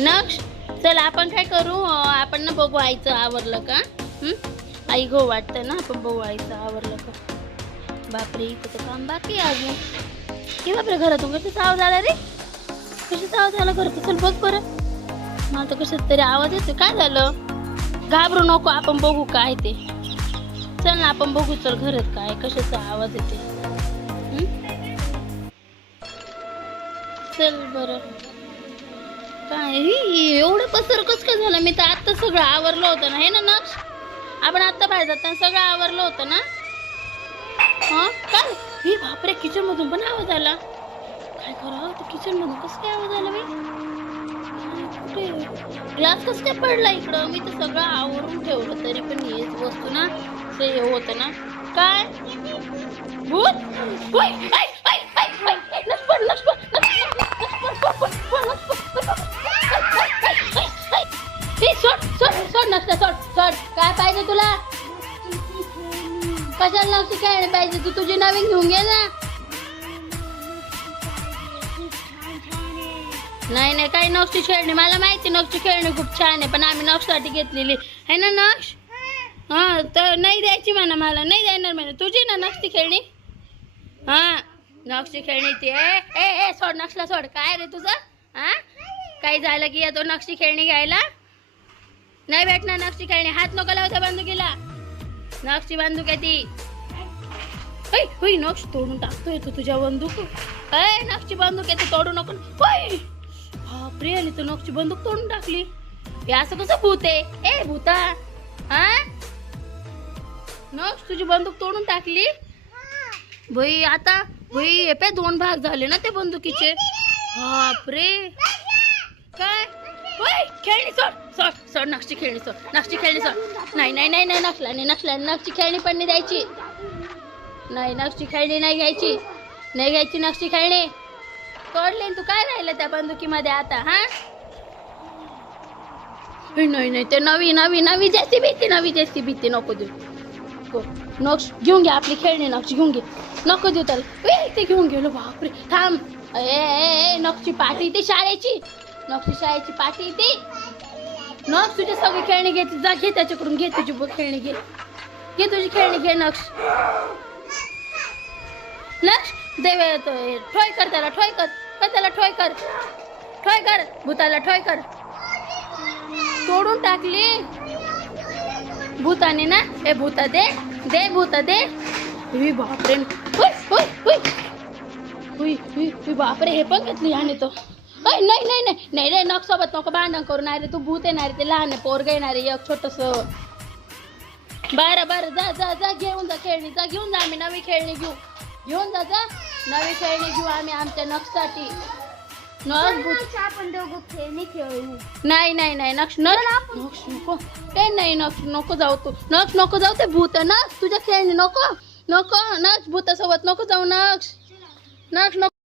नक्ष चल आपण काय करू आपण ना बघू आईचं आवरलं का. आई गो वाटतं ना आपण बघू आईचं आवरलं का. बापरे इथं तर काम बाकी आहे अजून. हे बापरे घरातून कशाचा आवाज आला रे. कशाचा आवाज आला घरातून. चल बघ बरं मला तर कशाच तरी आवाज येतो. काय झालं. घाबरू नको आपण बघू काय ते. चल ना आपण बघू चल घरात काय कशाचा आवाज येते. चल बरं काय एवढं पसर कस काय झालं. मी तर आत्ता सगळं आवरलं होतं ना हे ना नक्ष. आपण आत्ता बाहेर जाताना सगळं आवरलं होतं ना. हा काय ही बापरे किचन मधून पण आवाज आला. काय करावं तर किचन मधून कसं काय आवाज आला बाई. ग्लास कसं काय पडला इकडं. मी तर सगळं आवरून ठेवलं तरी पण हेच वस्तू ना ते होतं ना. काय भूत सोड नसतं सोड सोड. काय पाहिजे तुला. कशाला नक्षी खेळणी पाहिजे. तू तुझी नवीन घेऊन घे ना. नाही नाही काही नक्षी खेळणी मला माहिती. नक्षी खेळणी खूप छान आहे पण आम्ही नक्षसाठी घेतलेली आहे ना नक्ष. हा तर नाही द्यायची म्हणा मला नाही देणार म्हणा. तुझी ना नक्षी खेळणी. हा नक्षी खेळणी ती ए सोड नक्षला सोड. काय रे तुझं हा काही झालं की येतो नक्षी खेळणी घ्यायला. नाही भेटणार नक्षी खेळणी. हात नको लावता बंदुकीला. नक्षी बंदूक आहे ती. नक्ष तोडून टाकतोय तू तुझ्या बंदूक. नक्षी बंदूक आहे ती तोडू नको. बापरे आणि तू नक्षी बंदूक तोडून टाकली. हे असं कसं भूत आहे. ए भूता हा नक्ष तुझी बंदूक तोडून टाकली. भाई आता भाई पे 2 भाग झाले ना त्या बंदुकीचे. बापरे काय खेळणी सोड सोड सोड. नक्षी खेळणी सोड. नक्षी खेळणी सोड. नाही नाही नाही नाही नक्षला नाही नक्षला नक्षी खेळणी पण नाही द्यायची. नाही नक्षी खेळणी नाही घ्यायची. नाही घ्यायची नक्षी खेळणी. तोडले तू काय राहिलं त्या बंदुकीमध्ये आता. हा नाही नाही ते नवी नवी नवी जास्ती भीती नवी जास्ती भीती नको देऊ. नक्ष घेऊन घे आपली खेळणी. नक्ष घेऊन घे नको देऊ त्याला. ते घेऊन गेलो बापरे. थांब ए नक्षी पाठी ती शाळेची. नक्षी शाळेची पाठी ती. नक्ष तुझी सगळी खेळणी घे. जा घे त्याच्याकडून घे तुझी खेळणी घे. घे तुझी खेळणी घे नक्ष. नक्ष देव ठोय कर त्याला. ठोय कर त्याला. ठोय कर ठोय कर भूताला. ठोय कर. तोडून टाकली भूताने ना. ए भूता दे दे भूता दे. बापरे बापरे हे पण घेतली आणि तो. नाही नाही नाही नाही रे नक्ष सोबत नको भांडण करू. नाही रे तू भूत येणार ते लहान आहे पोरग येणार आहे एक छोटस. बरं बरं जा जा जा घेऊन जा खेळणी. जा घेऊन जा. आम्ही नवी खेळणी घेऊ. घेऊन जा जा नवी खेळणी घेऊ आम्ही आमच्या नक्षसाठी. आपण दोघं खेळणी खेळू. नाही नाही नाही नक्ष नक्ष नको. ते नाही नक्ष नको जाऊ तू. नक्ष नको जाऊ. ते भूत नक्ष तुझ्या खेळणी नको नको. नक्ष भूतासोबत नको जाऊ. नक्ष नक्ष नको.